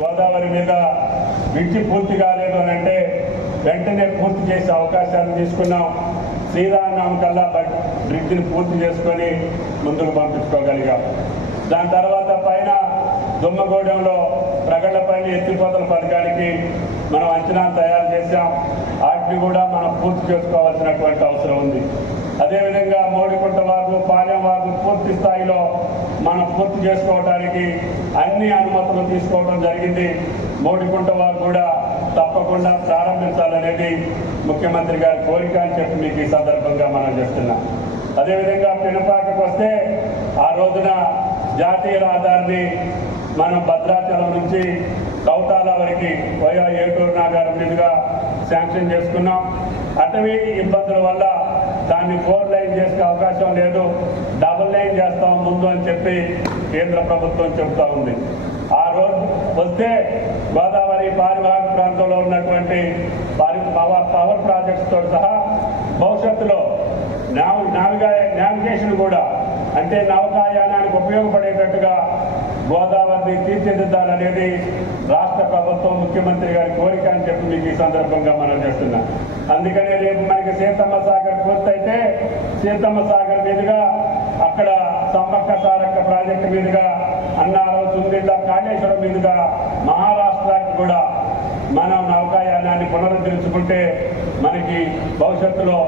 గోదావరి మీద బ్రిడ్జి పూర్తి కాలేదు అని అంటే వెంటనే పూర్తి చేసే అవకాశాలు తీసుకున్నాం. శ్రీరామనామం కల్లా బ్రిడ్జిని పూర్తి చేసుకొని ముందుకు పంపించుకోగలిగాం. దాని తర్వాత పైన దుమ్మగూడెంలో ప్రగళ్లపల్లి ఎత్తిపోతల పథకానికి మనం అంచనా తయారు చేశాం. వాటిని కూడా మనం పూర్తి చేసుకోవాల్సినటువంటి అవసరం ఉంది. అదేవిధంగా మోడికుంట వాగు, పాలెం వాగు పూర్తి స్థాయిలో మనం పూర్తి చేసుకోవడానికి అన్ని అనుమతులు తీసుకోవడం జరిగింది. మోడికుంట వాగు కూడా తప్పకుండా ప్రారంభించాలనేది ముఖ్యమంత్రి గారి కోరిక అని చెప్పి మీకు ఈ సందర్భంగా మనం చేస్తున్నాం. అదేవిధంగా పినపాకకు వస్తే ఆ రోజున జాతీయ రహదారిని మనం భద్రాచలం నుంచి కౌతాల వరకు పోయా ఏటూరు నాగారం మీదుగా శాంక్షన్ చేసుకున్నాం. అటవీ ఇబ్బందుల వల్ల దాన్ని 4 లైన్ చేసే అవకాశం లేదు, డబుల్ లైన్ చేస్తాం ముందు అని చెప్పి కేంద్ర ప్రభుత్వం చెబుతా ఉంది. ఆ రోజు వస్తే గోదావరి పారివాహక ప్రాంతంలో ఉన్నటువంటి పవర్ ప్రాజెక్ట్స్ తో సహా భవిష్యత్తులో నావిగేషన్ కూడా అంటే నౌకాయానానికి ఉపయోగపడేటట్టుగా గోదావరిని తీర్చిదిద్దాలనేది రాష్ట్ర ప్రభుత్వం ముఖ్యమంత్రి గారి కోరిక అని చెప్పి మీకు ఈ సందర్భంగా మనం చేస్తున్నాం. అందుకనే రేపు మనకి సీతమ్మ సాగర్ పూర్తయితే సీతమ్మ సాగర్ మీదుగా అక్కడ సమ్మక్క సారక్క ప్రాజెక్టు మీదుగా అన్నారం, సుందిళ్ళ, కాళేశ్వరం మీదుగా మహారాష్ట్రకి కూడా మనం నౌకాయానాన్ని పునరుద్ధరించుకుంటే మనకి భవిష్యత్తులో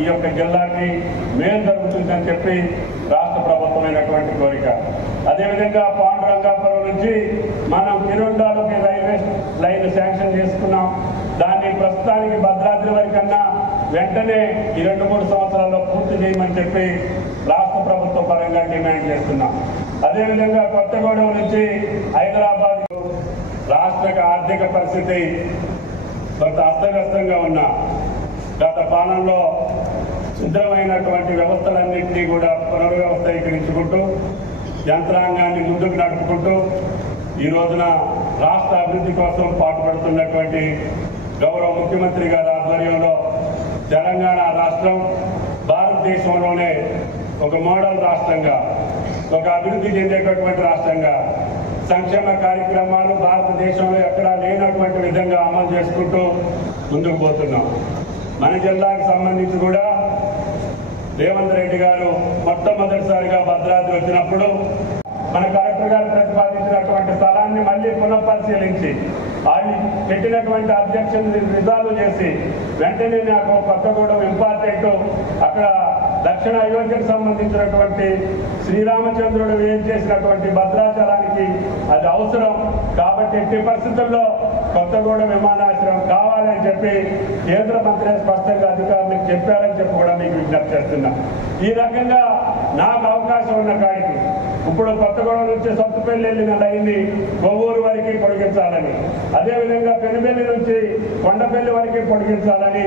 ఈ యొక్క జిల్లాకి మేలు జరుగుతుందని చెప్పి రాష్ట్ర ప్రభుత్వమైనటువంటి కోరిక. అదేవిధంగా పాండురంగాపురం నుంచి మనం కిరుండాలోకి రైల్వే లైన్ శాంక్షన్ చేసుకున్నాం. దాన్ని ప్రస్తుతానికి భద్రాద్రి వరకన్నా వెంటనే ఈ 2-3 సంవత్సరాల్లో పూర్తి చేయమని చెప్పి రాష్ట్ర ప్రభుత్వ పరంగా డిమాండ్ చేస్తున్నాం. అదేవిధంగా కొత్తగూడెం నుంచి హైదరాబాద్ రాష్ట్ర ఆర్థిక పరిస్థితి కొంత అస్తవ్యస్తంగా ఉన్న గత పాలనలో సిద్ధమైనటువంటి వ్యవస్థలన్నింటినీ కూడా పునర్వ్యవస్థీకరించుకుంటూ యంత్రాంగాన్ని ముందుకు నడుపుకుంటూ ఈ రోజున రాష్ట్ర అభివృద్ధి కోసం పాటుపడుతున్నటువంటి గౌరవ ముఖ్యమంత్రి గారి ఆధ్వర్యంలో తెలంగాణ రాష్ట్రం భారతదేశంలోనే ఒక మోడల్ రాష్ట్రంగా, ఒక అభివృద్ధి చెందేటటువంటి రాష్ట్రంగా సంక్షేమ కార్యక్రమాలు భారతదేశంలో ఎక్కడా లేనటువంటి విధంగా అమలు చేసుకుంటూ ముందుకు పోతున్నాం. మన జిల్లాకు సంబంధించి కూడా రేవంత్ రెడ్డి గారు మొట్టమొదటిసారిగా భద్రాద్రి వచ్చినప్పుడు మన కలెక్టర్ గారు ప్రతిపాదించినటువంటి స్థలాన్ని మళ్ళీ పునఃపరిశీలించి వాళ్ళు పెట్టినటువంటి అబ్జెక్షన్ రిజాల్వ్ చేసి వెంటనే నాకు కొత్తగూడెం ఇంపార్టెంట్, అక్కడ దక్షిణ అయోధ్యకు సంబంధించినటువంటి శ్రీరామచంద్రుడు ఏం చేసినటువంటి భద్రాచలానికి అది అవసరం కాబట్టి ఎట్టి పరిస్థితుల్లో కొత్తగూడెం విమానాశ్రయం కావాలని చెప్పి కేంద్ర మంత్రి స్పష్టంగా అధికారులకు చెప్పారని చెప్పి కూడా మీకు విజ్ఞప్తి చేస్తున్నా. ఈ రకంగా నాకు అవకాశం ఉన్న కాడికి ఇప్పుడు కొత్తగూడెం నుంచి సత్తుపల్లి వెళ్ళిన లైన్ని కొవ్వూరు వరకు పొడిగించాలని, అదేవిధంగా పెనుబెల్లి నుంచి కొండపల్లి వరకు పొడిగించాలని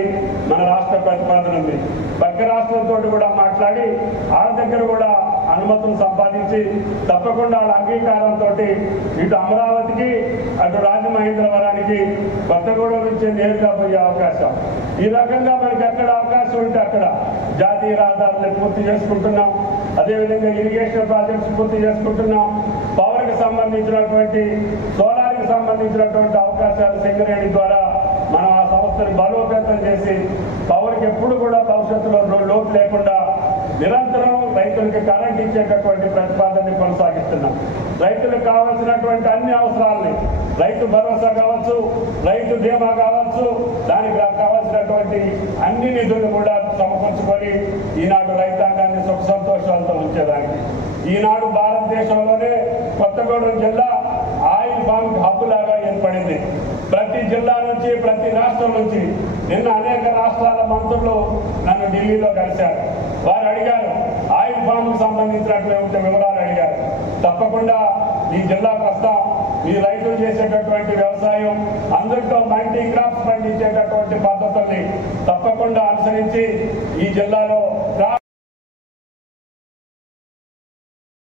మన రాష్ట్ర ప్రతిపాదన ఉంది. పక్క రాష్ట్రంతో కూడా మాట్లాడి వాళ్ళ దగ్గర కూడా అనుమతులు సంపాదించి తప్పకుండా వాళ్ళ అంగీకారంతో ఇటు అమరావతికి అటు రాజమహేంద్రవరానికి కొత్తగూడెం నుంచి నేరుగా పోయే అవకాశం. ఈ రకంగా మనకి ఎక్కడ అవకాశం ఉంటే అక్కడ జాతీయ రహదారులను పూర్తి చేసుకుంటున్నాం. అదేవిధంగా ఇరిగేషన్ ప్రాజెక్ట్స్ పూర్తి చేసుకుంటున్నాం. పవర్కి సంబంధించినటువంటి సోలార్కి సంబంధించినటువంటి అవకాశాలు సింగరేణి ద్వారా మనం ఆ సంస్థని బలోపేతం చేసి పవర్కి ఎప్పుడు కూడా భవిష్యత్తులో లోటు లేకుండా నిరంతరం రైతులకి కరెంట్ ఇచ్చేటటువంటి ప్రతిపాదనని కొనసాగిస్తున్నాం. రైతులకు కావాల్సినటువంటి అన్ని అవసరాలని రైతు భరోసా కావచ్చు, రైతు బీమా కావచ్చు, దానికి కావాల్సినటువంటి అన్ని నిధులు కూడా సమకూర్చుకొని ఈనాడు రైతాంగాన్ని సుఖ సంతోషాలతో ఉంచేదానికి ఈనాడు భారతదేశంలోనే కొత్తగూడెం జిల్లా ఆయిల్ ఫామ్ హబ్ లాగా ఏర్పడింది. ప్రతి జిల్లా నుంచి ప్రతి రాష్ట్రం నుంచి నిన్న అనేక రాష్ట్రాల మంత్రులు నన్ను ఢిల్లీలో కలిశారు. వారు అడిగారు ఆయిల్ ఫామ్ కు సంబంధించినటువంటి వివరాలు అడిగారు. తప్పకుండా ఈ జిల్లాకు వస్తాం. ఈ రైతులు చేసేటటువంటి వ్యవసాయం అందరితో మల్టీ క్రాప్స్ పండించేటటువంటి పద్ధతుల్ని తప్పకుండా అనుసరించి ఈ జిల్లాలో